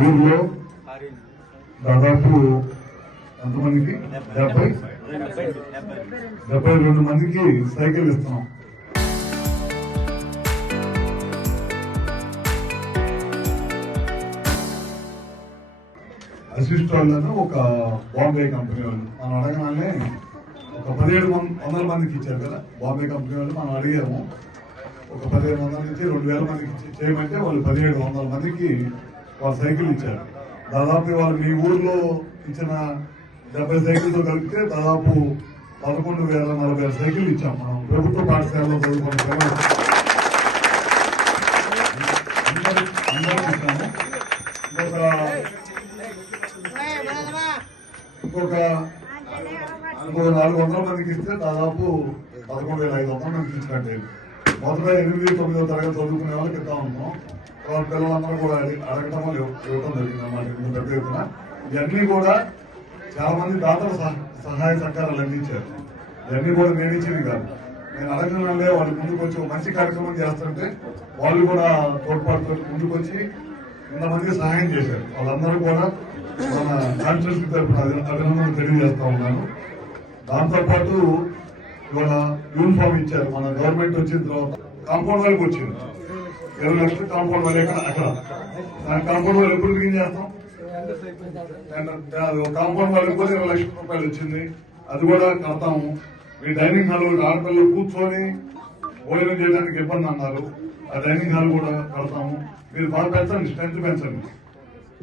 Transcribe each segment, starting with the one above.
ఊర్లో దాదాపు ఎంతమందికి 72 మందికి సైకిల్ ఇస్తున్నాం. అసిస్ట్ వాళ్ళను ఒక బాంబే కంపెనీ వాళ్ళు మనం అడగగానే ఒక 1700 మందికి ఇచ్చారు కదా. బాంబే కంపెనీ వాళ్ళు మనం అడిగాము, ఒక 1500 నుంచి 2000 మందికి చేయమంటే వాళ్ళు 1700 మందికి వాళ్ళు సైకిల్ ఇచ్చారు. దాదాపు వాళ్ళు మీ ఊర్లో ఇచ్చిన 70 సైకిల్తో కలిపితే దాదాపు 11,040 సైకిల్ ఇచ్చాం మనం ప్రభుత్వ పాఠశాలలో చదువుకున్న పిల్లలు అందరికి ఇచ్చాము. ఇంకొక 400 మందికి ఇస్తే దాదాపు 11,500 మందికి ఇచ్చినట్టే. మొదట 8-9 తరగతి చదువుకునే వాళ్ళకి ఇద్దాం ఉన్నాం. వాళ్ళ పిల్లలందరూ కూడా అడగటం ఇవ్వడం జరిగింది అన్నమాట. పెద్ద ఎత్తున ఇవన్నీ కూడా చాలా మంది దాతలు సహాయ సహకారాలు అందించారు. ఇవన్నీ కూడా నేను ఇచ్చింది కాదు, నేను అడగగానే వాళ్ళు ముందుకు వచ్చి మంచి కార్యక్రమం చేస్తుంటే వాళ్ళు కూడా తోడ్పాటుతో ముందుకు వచ్చి ఇంతమంది సహాయం చేశారు. వాళ్ళందరూ కూడా మన కాన్స్టిట్యూన్సీ తరఫున అభినందనలు తెలియజేస్తా ఉన్నాను. దాంతోపాటు ఇవాళ యూనిఫామ్ ఇచ్చారు. మన గవర్నమెంట్ వచ్చిన తర్వాత కాంపౌండ్ వాళ్ళకి వచ్చింది 20 లక్షలు కాంపౌండ్ వాళ్ళు అక్కడ దాని కాంపౌండ్ వాళ్ళు ఎప్పుడు క్లీన్ చేస్తాం. కాంపౌండ్ వాళ్ళకి కూడా 20 లక్షల రూపాయలు వచ్చింది, అది కూడా కడతాము. మీ డైనింగ్ హాల్ ఆడపిల్లలు కూర్చొని భోజనం చేయడానికి ఇబ్బంది అన్నారు, ఆ డైనింగ్ హాల్ కూడా కడతాము. మీరు బాగా పెంచండి, స్ట్రెంత్ పెంచండి.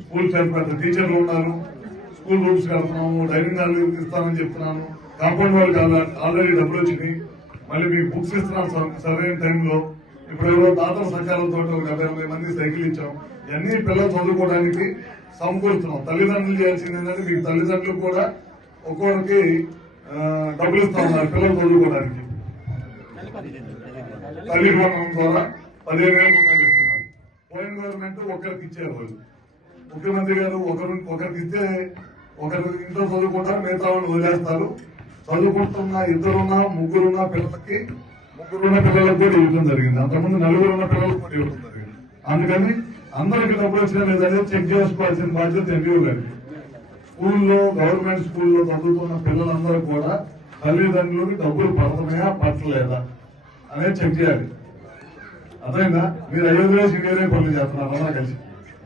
స్కూల్ స్ట్రెంత్ పెంచండి. టీచర్లు ఉన్నారు, స్కూల్ రూమ్స్ కడుతున్నాము, డైనింగ్ హాల్ ఇస్తానని చెప్తున్నాను. కాంపౌండ్ వాళ్ళకి ఆల్రెడీ డబ్బులు వచ్చినాయి, మళ్ళీ మీకు బుక్స్ ఇస్తున్నాను సరైన టైంలో. ఇప్పుడు ఎవరో దాతల సహకారంతో 70 మంది సైకిల్ ఇచ్చాం. ఇవన్నీ పిల్లలు చదువుకోవడానికి సమకూరుస్తున్నాం. తల్లిదండ్రులు చేయాల్సింది ఏంటంటే మీకు తల్లిదండ్రులు కూడా ఒక్కొక్కరికి డబ్బులు ఇస్తా ఉన్నారు పిల్లలు చదువుకోవడానికి. తల్లి రుణం ద్వారా 15,000 రూపాయలు ఇస్తున్నారు. పోయిన గవర్నమెంట్ ఒకరికి ఇచ్చేవాళ్ళు. ముఖ్యమంత్రి గారు ఒకరికి ఇస్తే ఒకరు ఇంట్లో చదువుకుంటారు, మిగతా వాళ్ళు వదిలేస్తారు. చదువుకుంటున్న 2-3 పిల్లలకి 3 పిల్లలకు కూడా ఇవ్వడం జరిగింది. అంతకుముందు 4 ఉన్న పిల్లలకు కూడా ఇవ్వడం జరిగింది. అందుకని అందరికి డబ్బులు వచ్చినా లేదని చెక్ చేసుకోవాల్సిన బాధ్యత ఎంపీ గారికి. స్కూల్లో గవర్నమెంట్ స్కూల్లో చదువుతున్న పిల్లలందరూ కూడా తల్లిదండ్రులకి డబ్బులు పడుతున్నాయా పట్టలేదా అనేది చెక్ చేయాలి. అర్థమైందా? మీరు 5 వేసి వేరే పనులు చేస్తున్నారు అలా కలిసి.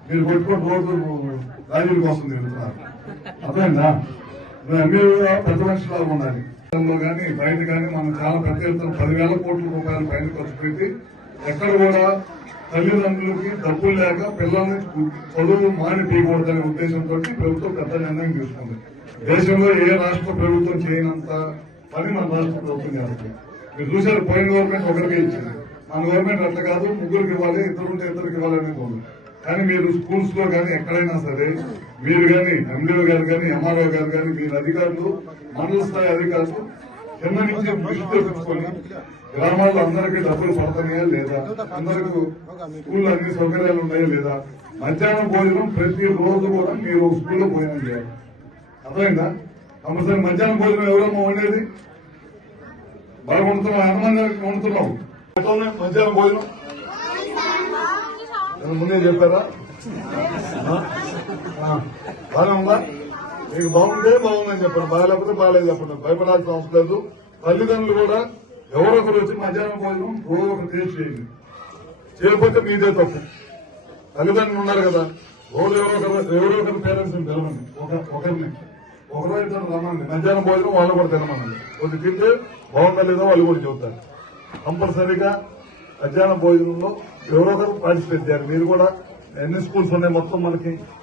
మీరు కొట్టుకొని రోజు రాజుల కోసం తిరుగుతున్నారు. అర్థమైందా? ఎంపీ పెద్ద మనుషులాగా ఉండాలి. కానీ బయట కానీ మనం చాలా పెద్ద ఎత్తున 10,000 కోట్ల రూపాయలు పైన ఖర్చు పెట్టి ఎక్కడ కూడా తల్లిదండ్రులకి డబ్బులు లేక పిల్లల్ని చదువు మానిపీయకూడదనే ఉద్దేశంతో ప్రభుత్వం పెద్ద నిర్ణయం తీసుకుంది. దేశంలో ఏ రాష్ట్ర ప్రభుత్వం చేయనంత పని మన రాష్ట్ర ప్రభుత్వం చేస్తుంది. మీరు చూశారు, పోయిన గవర్నమెంట్ ఒకరికి ఇచ్చింది, మన గవర్నమెంట్ అట్లా కాదు, 3కి ఇవ్వాలి, 2 ఇవ్వాలి అనేది ఉంది. కానీ మీరు స్కూల్స్ లో కానీ ఎక్కడైనా సరే మీరు కానీ ఎండిఓ గారు కానీ ఎంఆర్ఓ గారు కానీ మీరు అధికారులు మండల స్థాయి అధికారులు కింద నుంచి దృష్టి తెచ్చుకొని గ్రామాల్లో అందరికీ డబ్బులు పడుతున్నాయా లేదా, అందరికీ స్కూల్లో అన్ని సౌకర్యాలు ఉన్నాయా లేదా, మధ్యాహ్నం భోజనం ప్రతి రోజు కూడా మీరు స్కూల్లో భోజనం చేయాలి. అర్థమైందా? కంపల్సరీ మధ్యాహ్నం భోజనం ఎవరమ్మా వండేది? బాగా వండుతున్నాం, ఎంతమంది వండుతున్నాం మధ్యాహ్నం భోజనం? ముందే చెప్పారా? బాగా ఉందా? మీకు బాగుంటే బాగుందని చెప్పండి, బాగాలేకపోతే బాగాలేదు చెప్పండి. భయపడాల్సిన అవసరం లేదు. తల్లిదండ్రులు కూడా ఎవరొకరు వచ్చి మధ్యాహ్నం భోజనం రోజు ఒక టేస్ట్ చేయండి. చేయకపోతే మీదే తప్పు. తల్లిదండ్రులు ఉన్నారు కదా, రోజు ఎవరో ఒకరి పేరెంట్స్ తెలవండి, ఒకరిని 1-2 రమ్మండి. మధ్యాహ్నం భోజనం వాళ్ళు కూడా తినమనండి. కొద్ది తింటే బాగుందా లేదో వాళ్ళు కూడా చెబుతారు. కంపల్సరీగా మధ్యాహ్నం భోజనంలో ఎవరో ఒకరు పార్టిసిపేట్ చేయాలి. మీరు కూడా ఎన్ని స్కూల్స్ ఉన్నాయి మొత్తం మనకి